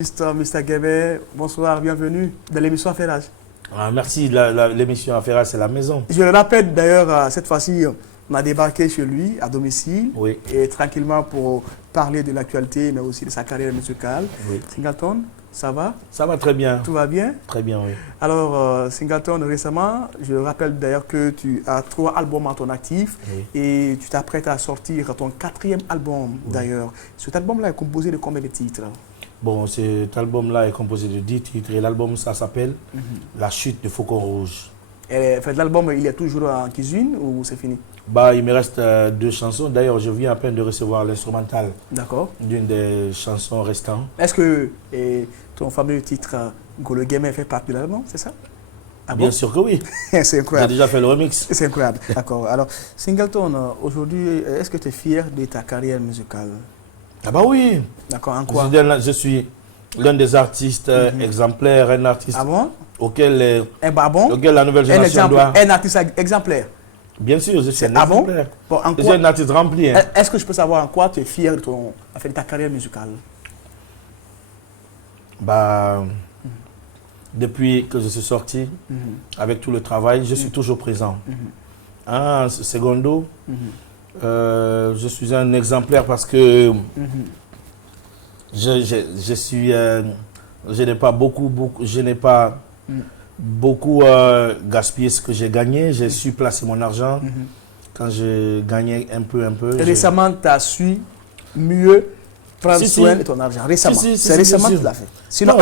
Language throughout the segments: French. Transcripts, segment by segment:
Mr. Guébé, bonsoir, bienvenue dans l'émission Affairage. Merci, l'émission Affairage, c'est la maison. Je le rappelle d'ailleurs, cette fois-ci, on a débarqué chez lui, à domicile, oui. Et tranquillement pour parler de l'actualité, mais aussi de sa carrière musicale. Oui. Singleton, ça va? Ça va très bien. Tout va bien? Très bien, oui. Alors, Singleton, récemment, je rappelle d'ailleurs que tu as 3 albums à ton actif, Oui. Et tu t'apprêtes à sortir ton 4e album, Oui. D'ailleurs. Cet album-là est composé de combien de titres? Bon, cet album-là est composé de 10 titres et l'album, ça s'appelle La chute de Faucon Rouge. Et, l'album, il est toujours en cuisine ou c'est fini? Bah, il me reste 2 chansons. D'ailleurs, je viens à peine de recevoir l'instrumental d'une des chansons restantes. Est-ce que ton fameux titre Golo Gamer fait partie de l'album, c'est ça? Ah bien sûr que oui. C'est incroyable. J'ai déjà fait le remix. C'est incroyable. D'accord. Alors, Singleton, aujourd'hui, est-ce que tu es fier de ta carrière musicale? Ah bah oui. D'accord, en quoi? Je suis l'un des artistes exemplaires, un artiste auquel, auquel la nouvelle génération doit... Un artiste exemplaire? Bien sûr, je suis un exemplaire. Bon, je suis un artiste rempli. Hein. Est-ce que je peux savoir en quoi tu es fier de ta carrière musicale? Bah, depuis que je suis sorti, avec tout le travail, je suis toujours présent. Secondo, je suis un exemplaire parce que je n'ai pas beaucoup gaspillé ce que j'ai gagné. J'ai su placer mon argent quand j'ai gagné un peu. Récemment, tu as su mieux prendre soin de ton argent. Récemment. C'est récemment que tu l'as fait. Sinon,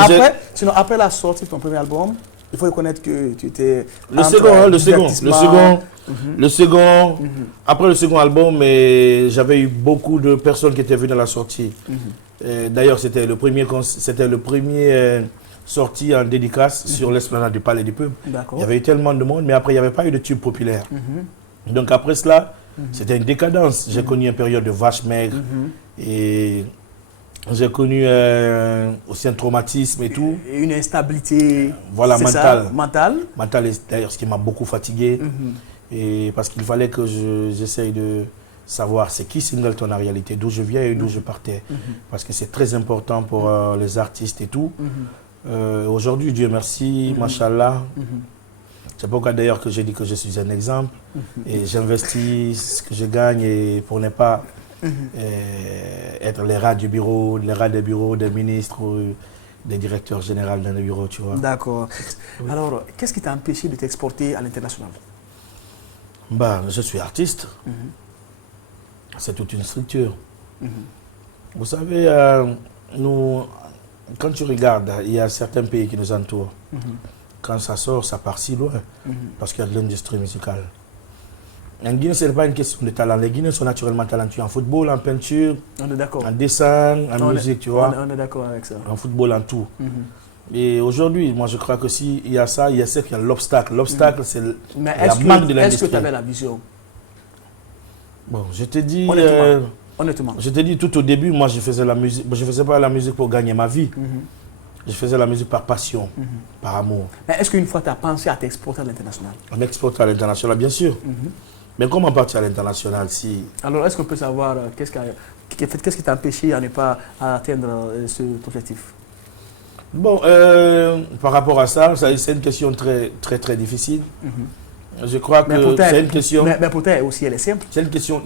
après la sortie de ton premier album, il faut reconnaître que tu étais... Le second, après le second album, j'avais eu beaucoup de personnes qui étaient venues à la sortie. D'ailleurs, c'était le premier sorti en dédicace sur l'esplanade du Palais du Peuple. Il y avait eu tellement de monde, mais après, il n'y avait pas eu de tube populaire. Donc après cela, c'était une décadence. J'ai connu une période de vache maigre et j'ai connu aussi un traumatisme et tout. Et une instabilité mentale, d'ailleurs, ce qui m'a beaucoup fatigué. Et parce qu'il fallait que j'essaye de savoir c'est qui Singleton en réalité, d'où je viens et d'où je partais. Parce que c'est très important pour les artistes et tout. Aujourd'hui, Dieu merci, machallah. C'est pourquoi d'ailleurs que j'ai dit que je suis un exemple. Et j'investis ce que je gagne pour ne pas être les rats des bureaux des ministres ou des directeurs généraux dans les bureaux, tu vois. D'accord. Alors, qu'est-ce qui t'a empêché de t'exporter à l'international? Bah, je suis artiste. C'est toute une structure. Vous savez, quand tu regardes, il y a certains pays qui nous entourent. Quand ça sort, ça part si loin. Parce qu'il y a de l'industrie musicale. En Guinée, ce n'est pas une question de talent. Les Guinéens sont naturellement talentueux en football, en peinture, en dessin, en musique, tu vois. On est d'accord avec ça. En football, en tout. Et aujourd'hui, moi je crois que s'il y a ça, il y a ce qu'il y a l'obstacle. L'obstacle, c'est la manque de l'industrie. Est-ce que tu avais la vision? Bon, je te dis... Honnêtement. Je te dis, tout au début, moi je faisais la musique. Je ne faisais pas la musique pour gagner ma vie. Je faisais la musique par passion, par amour. Mais est-ce qu'une fois tu as pensé à t'exporter à l'international? On exporte à l'international, bien sûr. Mais comment partir à l'international si... Alors, est-ce qu'on peut savoir qu'est-ce qui t'a empêché à ne pas atteindre cet objectif? Bon, par rapport à ça, c'est une question très, très, très difficile. Je crois que c'est une question... Mais pourtant, aussi, elle est simple. C'est une question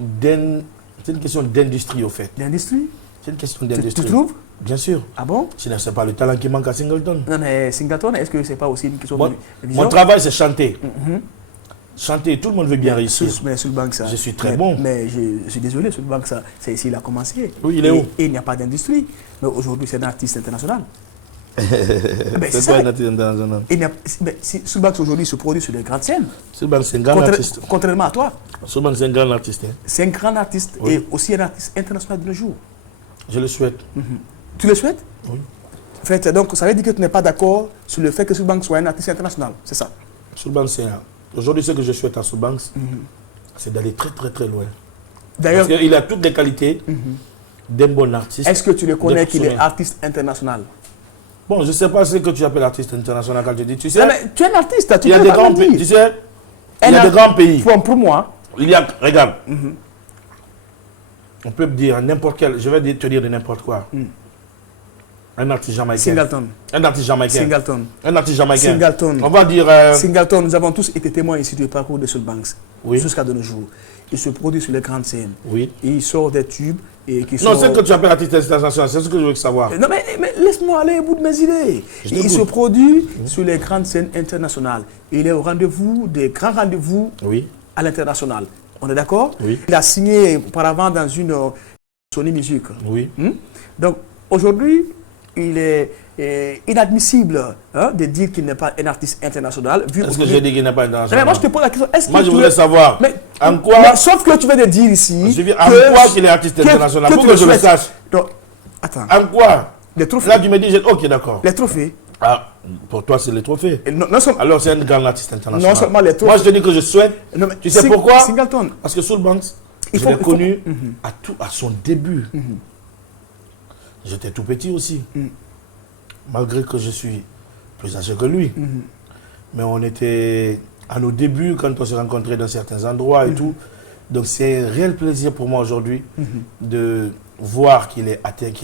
d'industrie, au fait. D'industrie? C'est une question d'industrie. Tu trouves? Bien sûr. Ah bon? Sinon, ce n'est pas le talent qui manque à Singleton. Non, mais Singleton, est-ce que ce n'est pas aussi une question de vision? Mon travail, c'est chanter. Chanter, tout le monde veut bien réussir. Mais Soulbank, ça... Je suis très bon. Mais je suis désolé, Soulbank, ça, c'est ici qu'il a commencé. Oui, il est où? Et il n'y a pas d'industrie. Mais aujourd'hui, c'est un artiste international. C'est quoi un artiste international? Soulbank, aujourd'hui, se produit sur des grandes scènes. Soulbank, c'est un grand artiste. Contrairement à toi. Soulbank, c'est un grand artiste. C'est un grand artiste et aussi un artiste international de nos jours. Je le souhaite. Tu le souhaites? Oui. En fait, donc, ça veut dire que tu n'es pas d'accord sur le fait que Soulbank soit un artiste international, c'est ça? Soulbank, c'est... Aujourd'hui, ce que je souhaite à Soulbank, c'est d'aller très, très, très loin. D'ailleurs, parce qu'il a toutes les qualités d'un bon artiste. Est-ce que tu le connais qu'il est artiste international? Bon, je ne sais pas ce que tu appelles artiste international quand tu dis. Tu sais, non, mais tu es un artiste, il y a des grands pays. Tu sais, il y a des grands pays. Pour moi, il y a... Regarde. On peut dire n'importe quel... Je vais te dire de n'importe quoi. Un artiste jamaïcain. Singleton. Un artiste jamaïcain. Singleton. Un artiste jamaïcain. Singleton. On va dire... Singleton, nous avons tous été témoins ici du parcours de Soul Banks. Oui. Jusqu'à de nos jours. Il se produit sur les grandes scènes. Oui. Et il sort des tubes. Et qui Non, sort... c'est que tu appelles artiste international, c'est ce que je veux savoir. Non, mais laisse-moi aller au bout de mes idées. Il se produit sur les grandes scènes internationales. Il est au rendez-vous, des grands rendez-vous à l'international. On est d'accord? Oui. Il a signé auparavant dans une Sony Music. Oui. Donc, aujourd'hui, il est inadmissible de dire qu'il n'est pas un artiste international. Est-ce que j'ai dit qu'il n'est pas international? Mais moi, je te pose la question. Moi, je voudrais savoir. En quoi? Mais, sauf que tu viens de dire ici. En quoi qu'il est artiste international? Pour que je le sache. Donc, attends. En quoi? Les trophées. Là, tu me dis, ok, d'accord. Les trophées. Ah, pour toi, c'est les trophées. Alors, c'est un grand artiste international. Non seulement les trophées. Moi, je te dis que je souhaite. Non, tu sais pourquoi? Singleton. Parce que Soul Banks, je l'ai connu à son début. J'étais tout petit aussi. Malgré que je suis plus âgé que lui. Mais on était à nos débuts quand on s'est rencontrés dans certains endroits et tout. Donc c'est un réel plaisir pour moi aujourd'hui de voir qu'il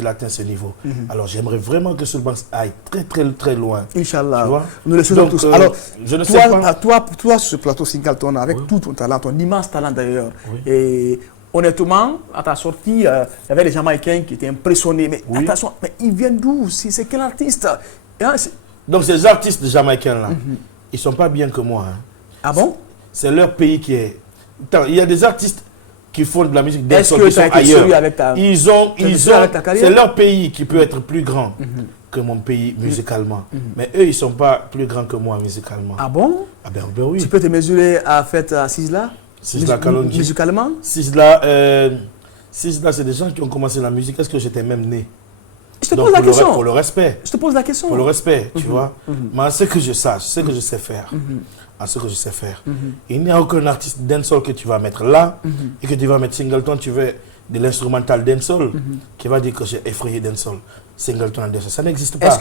atteint ce niveau. Alors j'aimerais vraiment que Soul Banks aille très très très loin. Inch'Allah. Nous le souhaitons tous. Alors, je ne sais pas. Toi, sur ce plateau Singleton, avec tout ton talent, ton immense talent d'ailleurs, et honnêtement, à ta sortie, il y avait des Jamaïcains qui étaient impressionnés. Mais attention, mais ils viennent d'où? C'est quel artiste? Donc ces artistes jamaïcains-là, ils ne sont pas bien que moi. Hein. Ah bon? C'est leur pays qui est... Il y a des artistes qui font de la musique dancehall qui sont ailleurs. C'est leur pays qui peut être plus grand que mon pays musicalement. Mais eux, ils ne sont pas plus grands que moi musicalement. Ah bon? Ah ben oui. Tu peux te mesurer à Sisla? Sisla Kalonji. Musicalement? Sisla, c'est des gens qui ont commencé la musique. Est-ce que j'étais même né? Je te pose la question. Pour le respect. Je te pose la question. Pour le respect, tu vois. Mais en ce que je sache, ce que je sais faire, il n'y a aucun artiste dancehall que tu vas mettre là et que tu vas mettre Singleton, tu veux de l'instrumental dancehall qui va dire que j'ai effrayé dancehall. Singleton dancehall, ça n'existe pas.